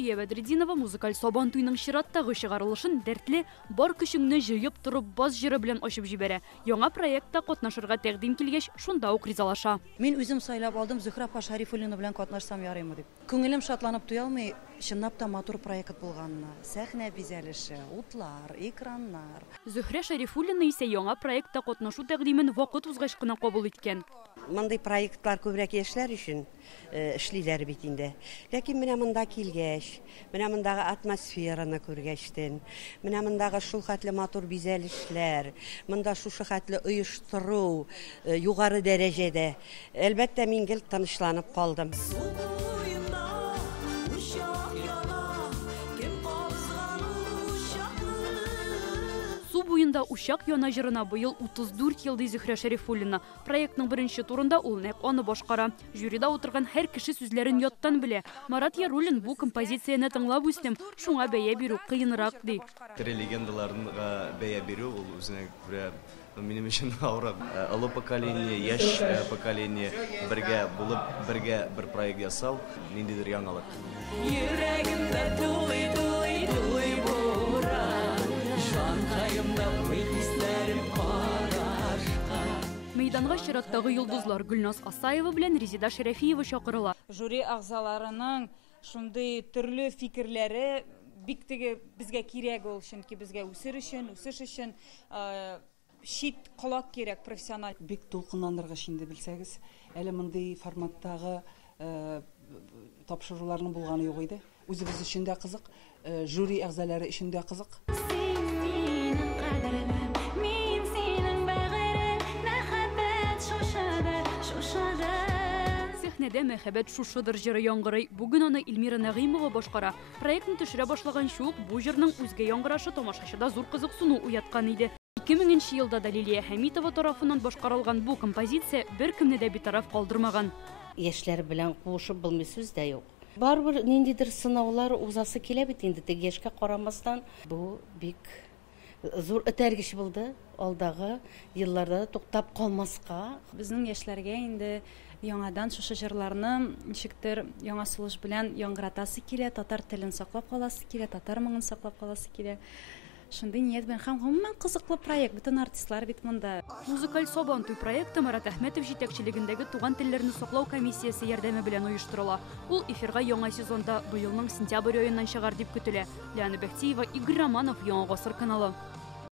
Гөлсия Бәдрединова музыкаль Собан туйның чираттагы чыгарылышын дәртле бар көчеңне җыеп турып баз җыры белән ачып җибәрә. Яңа проектта катнашырга тәкъдим килгәч, шунда ук ризалаша. Мин үзем сайлап алдым, Зөһрә апа Шарифуллина белән катнашсам ярыймы дип. Күңелем шатланып туя алмый, чынлап та матур проект булганына. Сәхнә бизәлеше, утлар, экраннар. Зөһрә Шарифуллина исә яңа проектта катнашу тәкъдимен вакыт узгач кына кабул иткән. Мондый проектлар күбрәк яшьләр өчен эшлиләр бит инде. Ләкин менә монда килгәч, менә мондагы атмосфераны күргәчтен, менә мондагы шул хәтле матур бизәлешләр, монда шушы хәтле оештыру югары дәрәҗәдә. Әлбәттә мин гел тынычланып калдым. Су буенда ушак яна җырына быел 34 елда Зөһрә Шарифуллина. Проектның беренче турында ул нәкъ аны башкара. Жюрida утырган һәр кеше сүзләрен яттан белә. Марат Яруллин бу композицияне тыңлап үстем, шуңа бәя бирү кыенрак ди. Тере легендаларга бәя бирү ул үзенә күрә минем өчен авыр. Олы поколение, яшь поколение бергә булып, бергә бер проект ясау ниндидер яңалык. Йөрәгемдә туй буран. Мәйданга чираттагы йолдызлар Гөлназ Асаева белән Резида Шәрәфиева чакырыла. Жюри агзаларының шундый төрле фикерләре бик теге безгә кирәк ул, чөнки безгә үсеш өчен шит колак кирәк, профессиональ. Бик тулкынландыргыч инде белсәгез, әле мондый форматтагы тапшыруларның булганы юк иде. Үзебез өчен дә кызык, жюри әгъзалары өчен дә кызык. Сәхнәдә мәхәббәт шушыдыр җыры яңгырый. Бүген аны Илмира Нәгыймова башкара. Проектны төшерә башлаган шук бу җырның үзгә яңгырашы тамашачыда зур кызыксыну уяткан иде. 2000 елда да Лилия Хәмитова тарафыннан башкарылган бу композиция беркемне дә битараф калдырмаган. Яшьләр белән кушып булмый сүз дә юк. Барбыр ниндидер сынаулар узасы килә бит инде, теге яшькә карамастан. Бу бик зур этәргеч булды. Алдагы елларда туктап калмаска. Безнең яшьләргә инде яңадан шушы җырларны ничектер яңа сулыш белән яңгыратасы килә, татар телен саклап каласы килә, татар моңын саклап каласы килә. Шундый ният белән һәм гомумән кызыклы проект, бөтен артистлар бит монда. Музыкаль Собан туй проекты Марат Әхмәтов җитәкчелегендәге туган телләрне саклау комиссиясе ярдәме белән оештырыла. Ул эфирга яңа сезонда быелның сентябрь аеннан чыгар дип көтелә. Ләна Бәхтиева, Игорь Романов, Яңа гасыр каналы.